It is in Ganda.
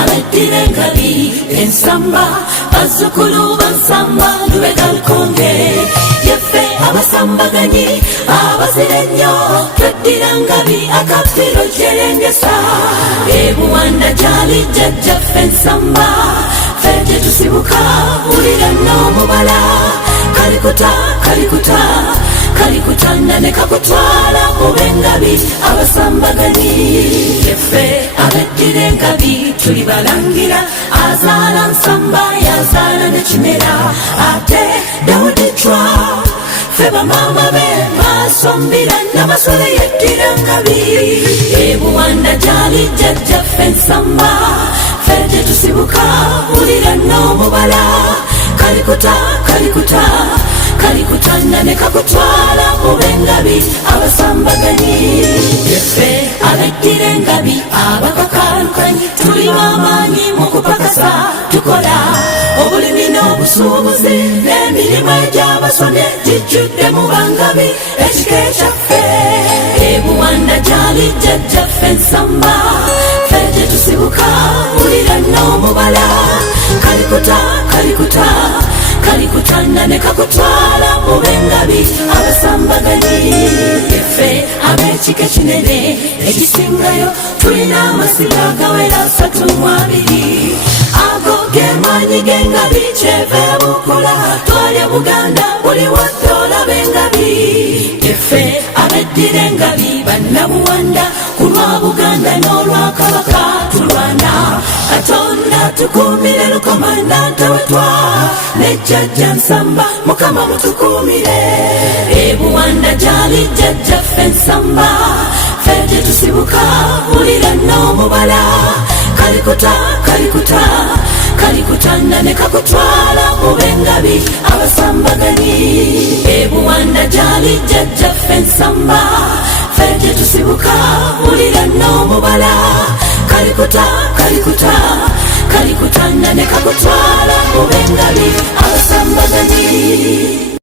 abeddira engabi ensamba bazzukulu bansamba lubega lukonge yeffe abasambaganyi abazira ennyo tweddira ngabi akafiro kyerengesa ebuwanda gyali jjajjaffe ensamba ffe tetusibuka wulira n'omubala kalikuta kalikuta kalikutanda ne kakutwala mube engabi abasambaganyi yeffe abeddira engabi tuli balangira azaala nsamba yazaala ne kimera ate dawudi twa ffe bamaama be maasombira namasole yeddira engabi ebuwanda gyali jjajjaffe ensamba ffe tetusibuka wulira n'omubala kalikuta kalikuta kalikutanda ne kakutwala mube engabi abasambaganyi yeffe abeddira engabi abakakalukanyi tuli b'amaanyi mu kupakasa tukola obulimi n'obusuubuzi n'emirimu egy'abasomye gijjudde mu bangabi ekika ekyaffe ebuwanda gyali jjajjaffe ensamba ffe tetusibuka wulira n'omubala kalikuta kalikuta kalikutanda ne kakutwala mube engabi abasambaganyi yeffe ab'ekika ekinene ekisingayo tulina amasiga agawera 32 ago ge maanyi g'engabi kyeve bukula twalya buganda buli wadde olaba engabi yeffe abeddira engabi bannabuwanda ku lwa buganda n'olwa kabaka tulwana katonda tukuumire lukomandante wetwa nejjajja nsamba mukama mutukuumire ebuwanda gyali jjajjaffe ensamba ffe tetusibuka wulira n'omubala kalikuta kalikuta kalikutanda ne kakutwala mube engabi abasambaganyi ebuwanda gyali jjajjaffe ensamba ffe tetusibuka wulira n'omubala kalikuta kalikuta kalikutanda ne kakutwala mube engabi abasambaganyi